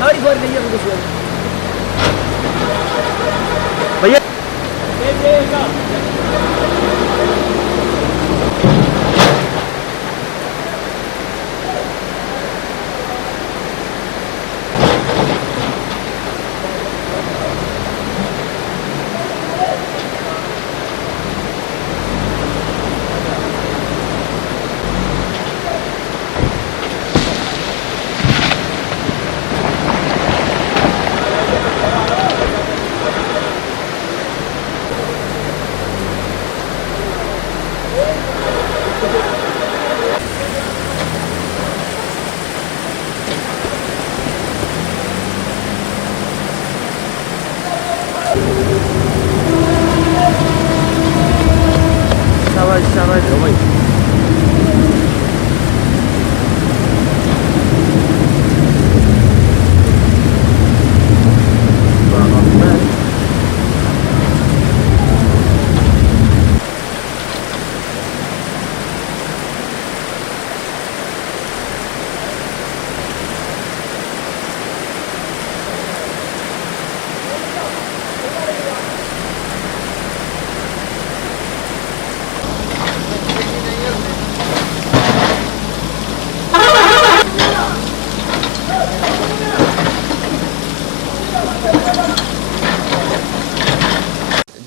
गाड़ी भर रही है भैया। शाबाश शाबाश हो भाई।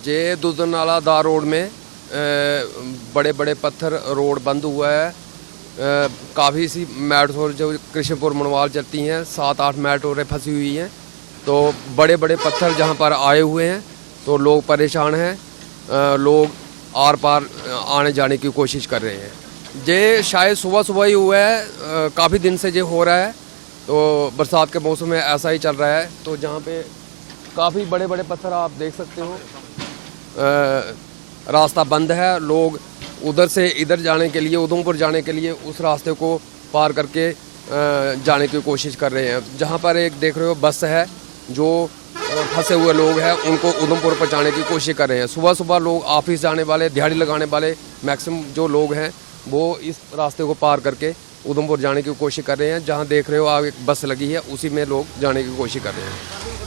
जे दुधनाला दा रोड में बड़े बड़े पत्थर रोड बंद हुआ है। काफ़ी सी मेट्रो जो कृष्णपुर मनवाल चलती हैं 7-8 मेट्रोरें फंसी हुई हैं। तो बड़े बड़े पत्थर जहां पर आए हुए हैं तो लोग परेशान हैं। लोग आर पार आने जाने की कोशिश कर रहे हैं। ये शायद सुबह सुबह ही हुआ है, काफ़ी दिन से ये हो रहा है। तो बरसात के मौसम में ऐसा ही चल रहा है। तो जहाँ पे काफ़ी बड़े बड़े पत्थर आप देख सकते हो, रास्ता बंद है। लोग उधर से इधर जाने के लिए, उधमपुर जाने के लिए उस रास्ते को पार करके जाने की कोशिश कर रहे हैं। जहाँ पर एक देख रहे हो बस है, जो फंसे हुए लोग हैं उनको उधमपुर पहुँचाने की कोशिश कर रहे हैं। सुबह सुबह लोग ऑफिस जाने वाले, दिहाड़ी लगाने वाले मैक्सिमम जो लोग हैं वो इस रास्ते को पार करके उधमपुर जाने की कोशिश कर रहे हैं। जहाँ देख रहे हो आगे बस लगी है उसी में लोग जाने की कोशिश कर रहे हैं।